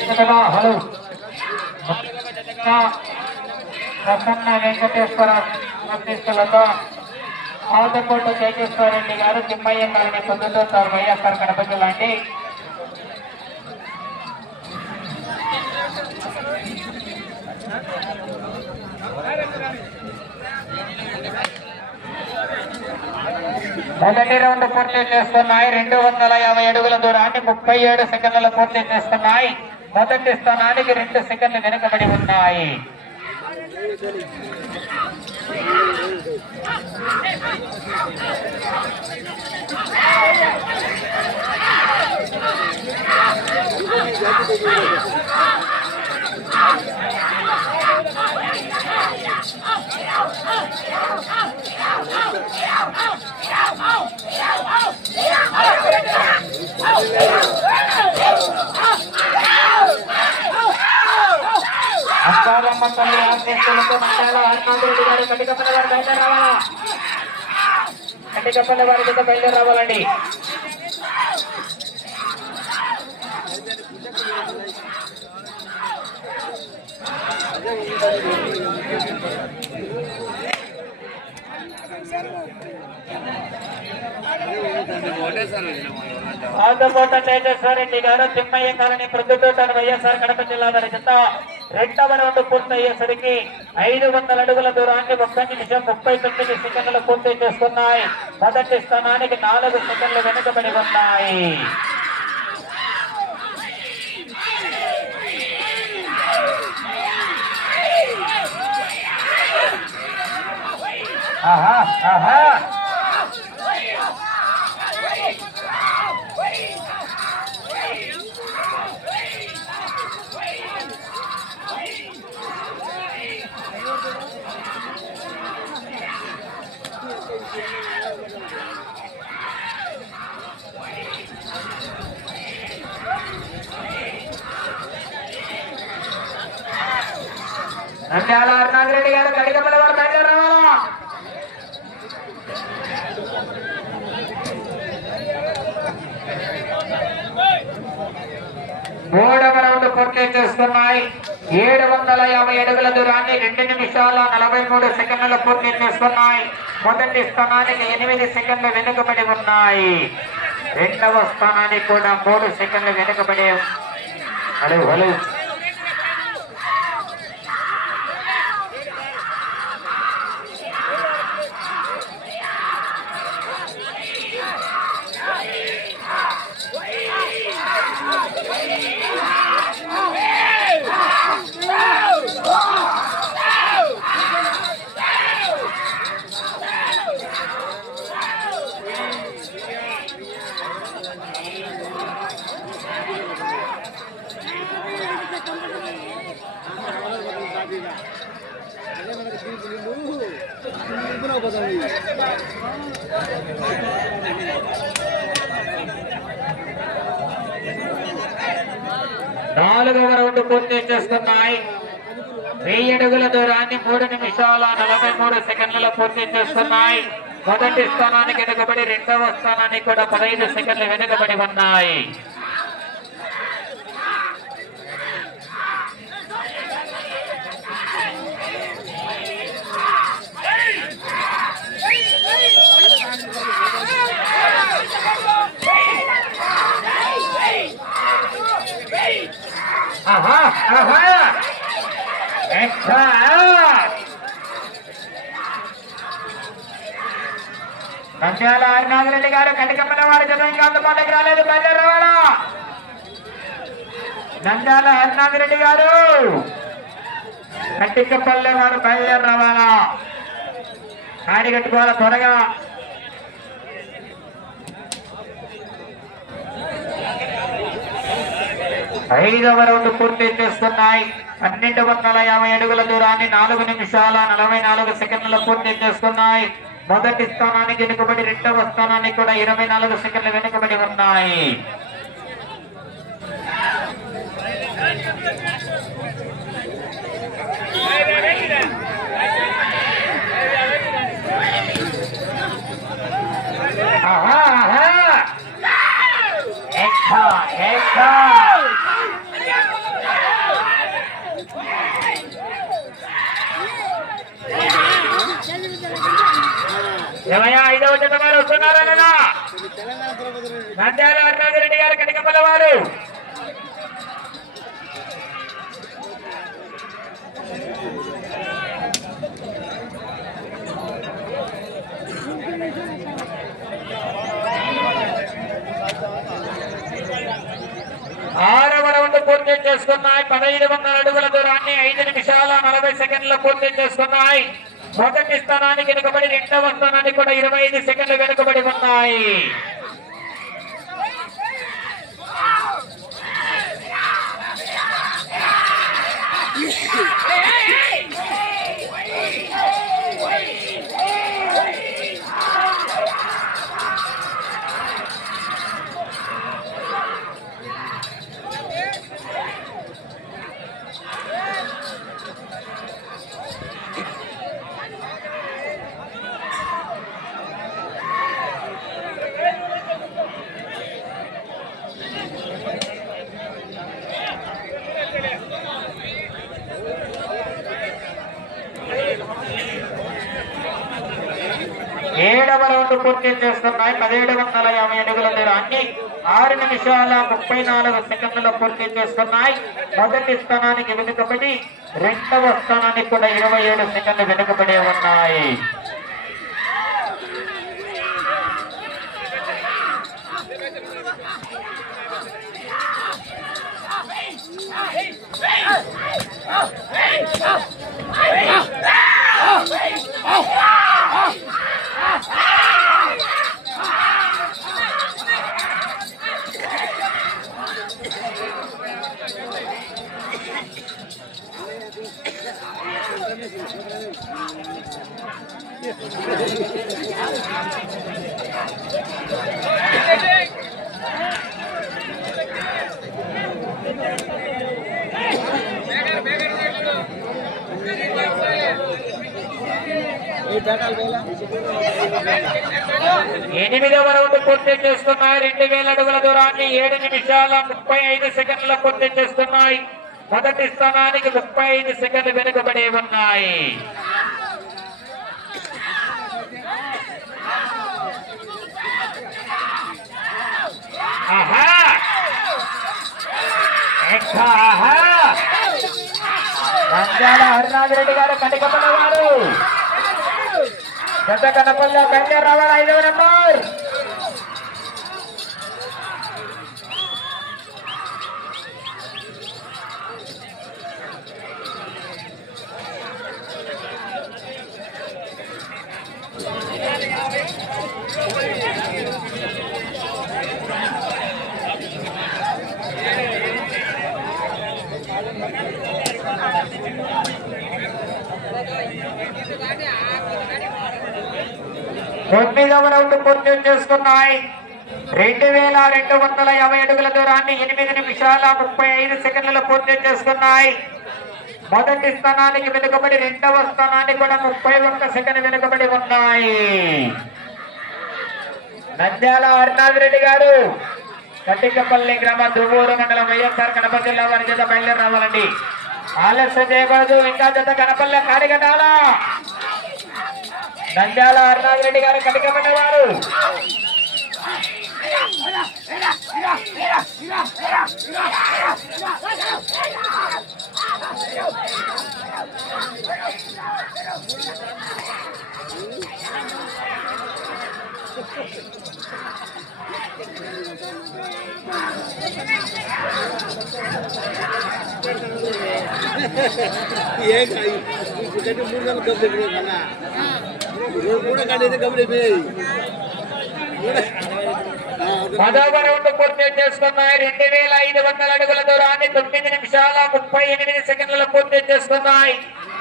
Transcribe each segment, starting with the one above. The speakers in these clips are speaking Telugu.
జతగా హలో జతగా ప్రసన్న వెంకటేశ్వర తీసుకెళ్ళతో ఆదకోట చేకేశ్వరరెడ్డి గారు తిమ్మయ్య గారిని పొందుతుంటారు వైఎస్ఆర్ కడప జిల్లాంటి మొదటి రౌండ్ పూర్తి చేస్తున్నాయి. రెండు వందల యాభై అడుగుల దూరాన్ని ముప్పై ఏడు సెకండ్లలో పూర్తి చేస్తున్నాయి. మొదటి స్థానానికి రెండు సెకండ్లు వెనుకబడి ఉన్నాయి. Oh! అక్కారమ్మ తల్లి ఆశీస్సులతో మంచాల హనుమంతుడి గారు కటికప్పల వారి బయలుదేరి రావాలా కటికప్పల వారి రావాలండి ఆంధ్రకోట తేజస్వరెడ్డి గారు తిమ్మయ్య గారిని ప్రొద్దుటూరు వైఎస్ఆర్ కడప జిల్లా వారి జత రెండవ రౌండ్ పూర్తయ్యేసరికి ఐదు వందల అడుగుల దూరాన్ని ఒక్క నిమిషం ముప్పై తొమ్మిది సెకండ్లు పూర్తి చేస్తున్నాయి. మొదటి స్థానానికి నాలుగు సెకండ్లు వెనుకబడి ఉన్నాయి. ఆహా ఆహా. నంద్యాల అరుణాగిరెడ్డి గారు గడిగపల్లి వారు బయలుదేరి రావాలా? మూడవ రౌండ్ పూర్తి చేస్తున్నాయి ఏడు వందల యాభై అడుగుల దూరాన్ని రెండు నిమిషాల నలభై మూడు సెకండ్లు పూర్తి చేస్తున్నాయి మొదటి స్థానానికి ఎనిమిది సెకండ్లు వెనుకబడి ఉన్నాయి. రెండవ స్థానానికి కూడా మూడు సెకండ్లు వెనుకబడి హలో హలో నాలుగవ రౌండ్ పూర్తి చేస్తున్నాయి వెయ్యి అడుగుల దూరాన్ని మూడు నిమిషాల నలభై మూడు సెకండ్లలో పూర్తి చేస్తున్నాయి మొదటి స్థానానికి వెనుకబడి రెండవ స్థానానికి కూడా పదహైదు సెకండ్లు వెనుకబడి ఉన్నాయి. ఆహా ఆహా ఎక్స్ట్రా నంద్యాల హరినాథరెడ్డి గారు కటికమ్మల వారి జనం ఇంకా అందుబాటులోకి రాలేదు. బయలుదేరి రావాలా? నంద్యాల హరినాథరెడ్డి గారు కట్టికపల్లె వారు బయలుదేరి రావాలా? కాడి కట్టుకోవాలా త్వరగా ఐదవ రౌండ్ పూర్తి చేస్తున్నాయి. పన్నెండు వందల యాభై అడుగుల దూరాన్ని నాలుగు నిమిషాల నలభై నాలుగు సెకండ్ల పూర్తి చేస్తున్నాయి. మొదటి స్థానానికి వెనుకబడి రెండవ స్థానానికి కూడా ఇరవై నాలుగు సెకండ్లు వెనుకబడి ఉన్నాయి ఆహా, ఆహా. ఎక్కా, ఎక్కా. ఏమయ్యా ఐదవ జత వారు వస్తున్నారా లేదా? నంద్యాల అరుణాథరెడ్డి గారు కటికపల్ల వారు ఆరవ రౌండ్ పూర్తి చేసుకున్నాయి పదహైదు వందల అడుగుల దూరాన్ని ఐదు నిమిషాల నలభై సెకండ్లు పూర్తి చేసుకున్నాయి మొదటి స్థానానికి వెనుకబడి రెండవ స్థానానికి కూడా ఇరవై ఐదు సెకండ్లు వెనుకబడి ఉన్నాయి. Yeah. రౌండ్ పూర్తి చేస్తున్నాయి పదిహేడు వందల యాభై అడుగుల దూరాన్ని ఆరు నిమిషాల ముప్పై నాలుగు సెకండ్లు పూర్తి చేస్తున్నాయి మొదటి స్థానానికి వెనుకబడి రెండవ స్థానానికి కూడా ఇరవై ఏడు సెకండ్లు వెనుకబడి ఉన్నాయి ఎనిమిదవ రౌండ్ పూర్తి చేస్తున్నాయి. రెండు వేల అడుగుల దూరాన్ని ఏడు నిమిషాల ముప్పై ఐదు సెకండ్ల పూర్తి చేస్తున్నాయి. మొదటి స్థానానికి ముప్పై ఐదు సెకండ్లు వెనుకబడి ఉన్నాయి. ఆహా! ఆహా! నంద్యాల గారు కటికపల్ల వారు పెద్ద కనపల్ల వెంకటరావు ఐదవ నెంబర్. తొమ్మిదవ రౌండ్ పూర్తి చేసుకున్నాయి. రెండు వేల రెండు వందల యాభై అడుగుల దూరాన్ని ఎనిమిది నిమిషాల ముప్పై ఐదు సెకండ్లు పూర్తి చేసుకున్నాయి. మొదటి స్థానానికి వెనుకబడి రెండవ స్థానానికి కూడా ముప్పై ఒక్క సెకండ్ వెనుకబడి ఉన్నాయి. నంద్యాల హరినాథ్ రెడ్డి గారు కట్టికపల్లి గ్రామ దువ్వూరు మండలం వైఎస్ఆర్ కడప జిల్లా వారి చేత బయలుదేరి రావాలండి. ఆలస్యం చేయకూడదు ఇంకా చేత కనపల్లె కాడిగడాలా నంద్యాల హరినాథ్ రెడ్డి గారు కటికపల్లి వారు ఏ కాదు ఇప్పుడు మూడు నెలలు గబ్బు పదవ రౌండ్ పూర్తి చేసుకున్నాయి. రెండు వేల ఐదు వందల అడుగుల దూరాన్ని తొమ్మిది నిమిషాల ముప్పై ఎనిమిది సెకండ్లు పూర్తి చేసుకున్నాయి.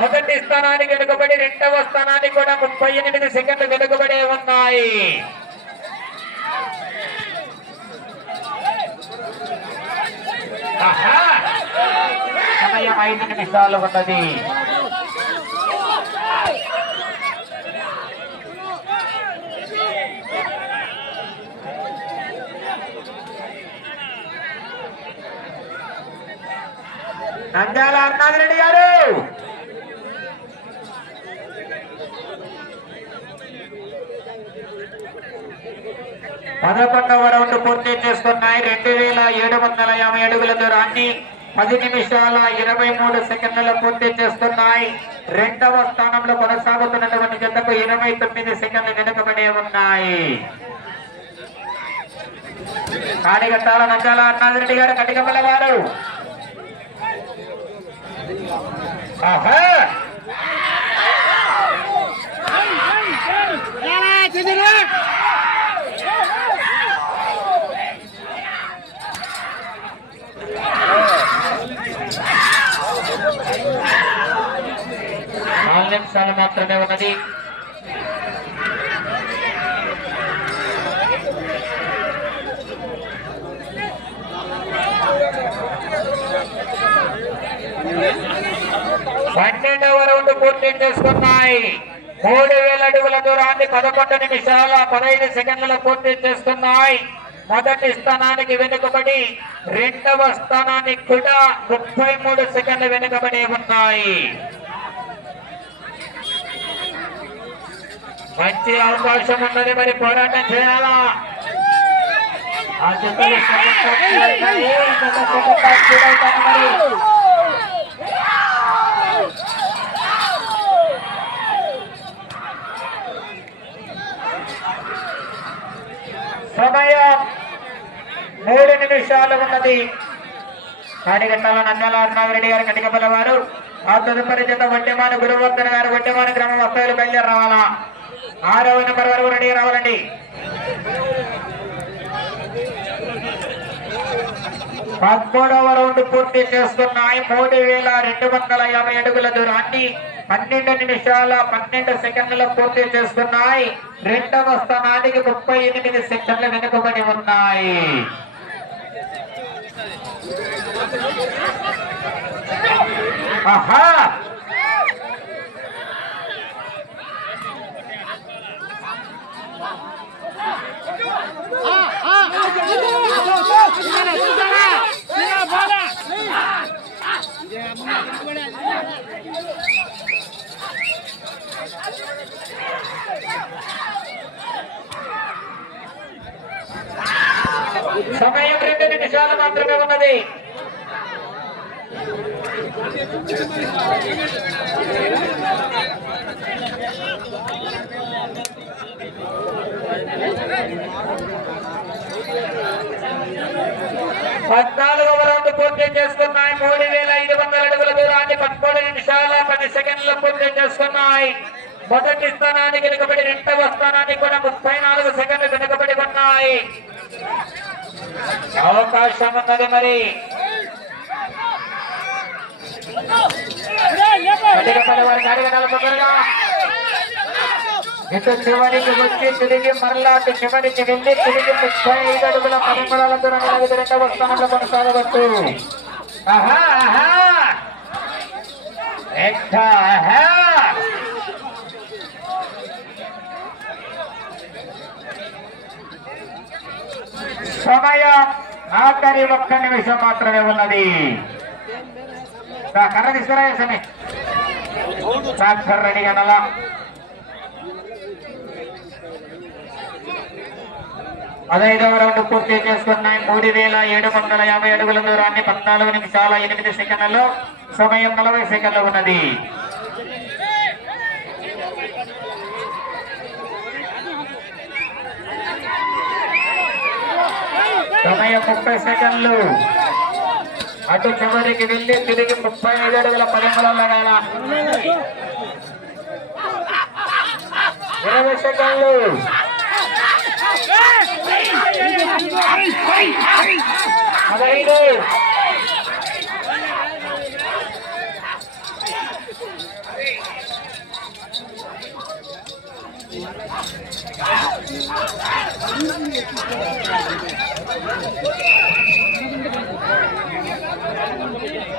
మొదటి స్థానానికి వెనుకబడి రెండవ స్థానానికి కూడా ముప్పై ఎనిమిది సెకండ్లు వెనుకబడే ఉన్నాయి. సమయం ఐదు నిమిషాలు ఉన్నది. నంద్యాల అన్నాదిరెడ్డి గారు. పదకొండవ రౌండ్ పూర్తి చేస్తున్నాయి రెండు వేల ఏడు వందల యాభై అడుగుల దూరాన్ని పది నిమిషాల ఇరవై మూడు సెకండ్లలో పూర్తి చేస్తున్నాయి. రెండవ స్థానంలో కొనసాగుతున్నటువంటి జతకు ఇరవై తొమ్మిది సెకండ్లు వెనుకబడి ఉన్నాయి. కాడిగట్టాల నంద్యాల అన్నాదిరెడ్డి గారు కటికపల్ల వారు ఆహా! నాలుగు నిమిషాలు మాత్రమే ఉన్నది. పన్నెండవ రౌండ్ పూర్తి చేసుకున్నాయి మూడు వేల అడుగుల దూరాన్ని పదకొండు నిమిషాల పదహైదు సెకండ్లలో పూర్తి చేస్తున్నాయి మొదటి స్థానానికి వెనుకబడి రెండవ స్థానానికి కూడా ముప్పై మూడు సెకండ్లు వెనుకబడి ఉన్నాయి మంచి అవకాశం ఉన్నది మరి పోరాటం చేయాలా ఆ జతలు సమయం మూడు నిమిషాలు ఉన్నది. కాడిగట్టాల నంద్యాల అరుణారెడ్డి గారు కటికపల్ల వారు. ఆ తదుపరి చేత వడ్డెమాన గురువర్ధన్ గారు వడ్డెమాన గ్రామం వస్తాయిలు బయలుదేరి రావాలా? ఆరవ నెంబర్ వరకు రెడీ రావాలండి. పదమూడవ రౌండ్ పూర్తి చేస్తున్నాయి. మూడు వేల రెండు వందల యాభై అడుగుల దూరాన్ని పన్నెండు నిమిషాల పన్నెండు సెకండ్ల పూర్తి చేస్తున్నాయి. రెండవ స్థానానికి ముప్పై ఎనిమిది సెకండ్లు వెనుకబడి ఉన్నాయి. ఆహా! సమయం రెండు నిమిషాలు మాత్రమే ఉన్నది. పద్నాలుగవ రౌండ్ పూర్తి చేసుకున్నాయి. మూడు వేల ఐదు వందల అడుగుల దూరాన్ని పదమూడు నిమిషాల పది సెకండ్లు పూర్తి చేసుకున్నాయి. మొదటి స్థానానికి వెనుకబడి రెండవ స్థానానికి కూడా ముప్పై నాలుగు సెకండ్లు వెనుకబడి ఉన్నాయి. అవకాశం ఉన్నది మరి. ఇటు చివరికి వచ్చి తిరిగి మరలా అటు చివరికి వెళ్ళి తిరిగి ముప్పై ఐదు అడుగుల పరిమళాల దూరం రెండవ స్థానంలో కొనసాగవచ్చు. ఆహా ఆహా. ఆహా. సమయం ఆఖరి ఒక్క నిమిషం మాత్రమే ఉన్నది. కర్ర తీసుకురా సమయం ట్రాక్టర్ రెడీ అనలా. పదహైదవ రౌండ్ పూర్తి చేసుకున్నాయి మూడు వేల ఏడు వందల యాభై అడుగుల దూరాన్ని పద్నాలుగు నిమిషాల ఎనిమిది సెకండ్లలో సమయం నలభై సెకండ్లు ఉన్నది. సమయం ముప్పై సెకండ్లు. అటు చివరికి వెళ్ళి తిరిగి ముప్పై ఐదు అడుగుల పరిమళంలో ఇరవై సెకండ్లు. పదహైదు. Thank Thank you.